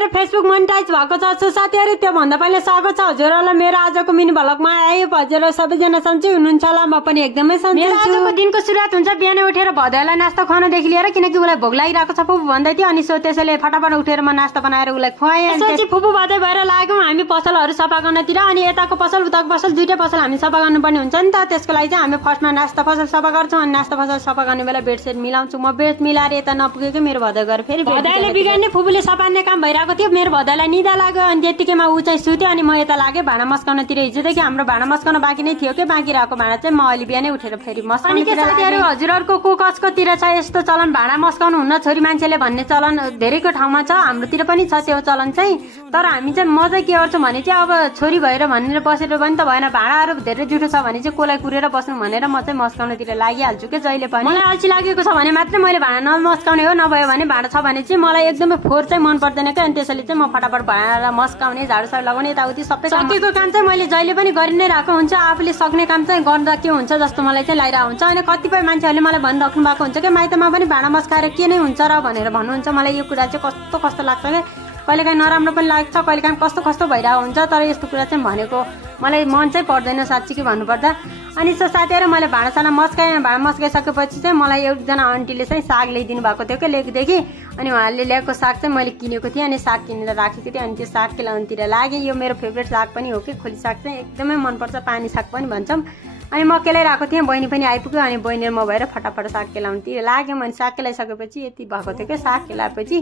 मेरो Facebook monetise भएको छ। सो साथीहरु त्यो भन्दा पहिले स्वागत छ हजुरहरुलाई मेरो आजको मिनी भ्लगमा। आयो हजुरहरु सबैजना सन्चै हुनुहुन्छ होला, म पनि एकदमै सन्चै छु। मेरो आजको दिनको सुरुवात हुन्छ बिहान उठेर भदैलाई नास्ता खुवाउनदेखि लिएर, किनकि उलाई भोक लागिरहेको छ फुपू भन्दै थियो। अनि सो त्यसैले फटाफट उठेर म नास्ता बनाएर उलाई खुवाएँ। त्यसपछि फुपू भदै भएर लाग्यौं हामी पसलहरु सफा गर्नतिर। अनि यताको पसल उताको पसल दुईटै पसल हामी सफा गर्नुपर्ने हुन्छ नि त। त्यसको लागि चाहिँ हामी फर्स्टमा नास्ता पसल सफा गर्छौं। अनि नास्ता पसल सफा गर्ने बेला बेडसेट मिलाउँछु। म बेड मिलाएर यता नपुगेकै मेरो भदै गएर फेरि भदैले बिगार्ने फुपूले सपार्ने काम भइरहेको थियो। मेरो भदैलाई निदा लाग्यो अनि त्यतिकैमा ऊ चाहिँ सुत्यो। अनि म यता लागे भाँडा मस्काउनतिर। हिजोदेखि हाम्रो भाँडा मस्काउन बाँकी नै थियो के, बाँकी रहेको भाँडा चाहिँ म अलि बिहानै उठेर फेरि मस्काउन। अनि के साथीहरु हजुरहरुको को कसकोतिर छ यस्तो चलन भाँडा मस्काउनु हुन्न छोरी मान्छेले भन्ने चलन धेरैको ठाउँमा छ, हाम्रोतिर पनि छ त्यो चलन चाहिँ। तर हामी चाहिँ म चाहिँ के गर्छु भने चाहिँ अब छोरी भएर भनेर बसेर पनि त भएन, भाँडाहरू धेरै जुठो छ भने चाहिँ कोलाई कुरेर बस्नु भनेर म चाहिँ मस्काउनतिर लागिहाल्छु के जहिले पनि। मलाई अल्छी लागेको छ भने मात्रै मैले भाँडा नमस्काउने हो, नभयो भने भाँडा छ भने चाहिँ मलाई एकदमै फोहोर चाहिँ मन पर्दैन क्या। अनि त्यसैले चाहिँ म फटाफट भाँडा मस्काउने झाडुसाडु लगाउने यताउति सबै सकेको काम चाहिँ मैले जहिले पनि गरि नै राखेको हुन्छ। आफूले सक्ने काम चाहिँ गर्दा के हुन्छ जस्तो मलाई चाहिँ लागिरहेको हुन्छ। अनि कतिपय मान्छेहरूले मलाई भनिराख्नु भएको हुन्छ कि माइतमा पनि भाँडा मस्काएर के नै हुन्छ र भनेर भन्नुहुन्छ। मलाई यो कुरा चाहिँ कस्तो कस्तो लाग्छ क्या, कहिलेकाहीँ नराम्रो पनि लाग्छ, कहिलेकाहीँ कस्तो कस्तो भइरहेको हुन्छ। तर यस्तो कुरा चाहिँ भनेको मलाई मन चाहिँ पर्दैन साँच्ची के भन्नुपर्दा। अनि सो साथीहरु मैले भाँडासाना मस्काएँ। भाँडा मस्काइसकेपछि चाहिँ मलाई एकजना आन्टीले चाहिँ साग ल्याइदिनु भएको थियो क्या लेकदेखि। अनि उहाँले ल्याएको साग चाहिँ मैले किनेको थिएँ। अनि साग किनेर राखेको थिएँ। अनि त्यो साग केलाउनतिर लागेँ। यो मेरो फेभरेट साग पनि हो कि, खोली साग चाहिँ एकदमै मनपर्छ, पानी साग पनि भन्छौँ। अनि म केलाइरहेको थिएँ, बहिनी पनि आइपुग्यो। अनि बहिनी र म भएर फटाफट साग केलाउनतिर लाग्यौँ। अनि साग केलाइसकेपछि यति भएको थियो क्या साग केलाएपछि।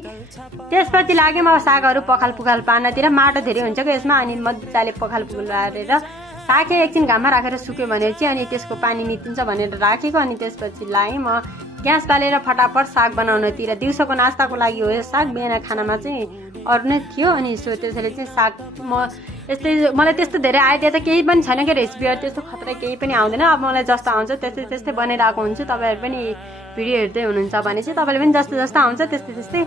त्यसपछि लाग्यौँ अब सागहरू पखाल पुखाल पार्नतिर। माटो धेरै हुन्छ क्या यसमा। अनि मजाले पखाल पुखाल पारेर राखेँ, एकछिन घाममा राखेर सुक्यो भनेपछि अनि त्यसको पानी निस्किन्छ भनेर राखेको। अनि त्यसपछि लाएँ म ग्यास बालेर फटाफट साग बनाउनतिर। दिउँसोको नास्ताको लागि हो यो साग, बिहान खानामा चाहिँ अरू नै थियो। अनि सो त्यसैले चाहिँ साग म यस्तै, मलाई त्यस्तो धेरै आइडिया त केही पनि छैन क्या, रेसिपीहरू त्यस्तो खतरा केही पनि आउँदैन। अब मलाई जस्तो आउँछ त्यस्तै त्यस्तै बनाइरहेको हुन्छु। तपाईँहरू पनि भिडियो हेर्दै हुनुहुन्छ भने चाहिँ तपाईँले पनि जस्तो जस्तो आउँछ त्यस्तै त्यस्तै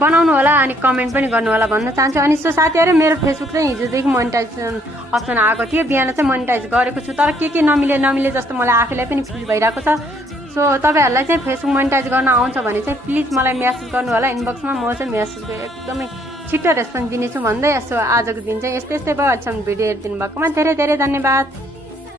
बनाउनु होला। अनि कमेन्ट पनि गर्नु होला भन्न चाहन्छु। अनि सो साथीहरु मेरो फेसबुक चाहिँ हिजोदेखि मोनेटाइजेसन अप्सन आएको थियो, बिहान चाहिँ मोनेटाइज गरेको छु। तर के नमिले जस्तो मलाई आफैलाई पनि फिल भइरहेको छ। सो तपाईहरुलाई चाहिँ फेसबुक मोनेटाइज गर्न आउँछ भने चाहिँ प्लिज मलाई मेसेज गर्नु होला इनबक्समा। म चाहिँ मेसेज एकदमै छिटो रेस्पोन्स दिनेछु भन्दै। सो आजको दिन चाहिँ यस्तै भयो। भिडियो हेरिदिनु भएकोमा धेरै धेरै धन्यवाद।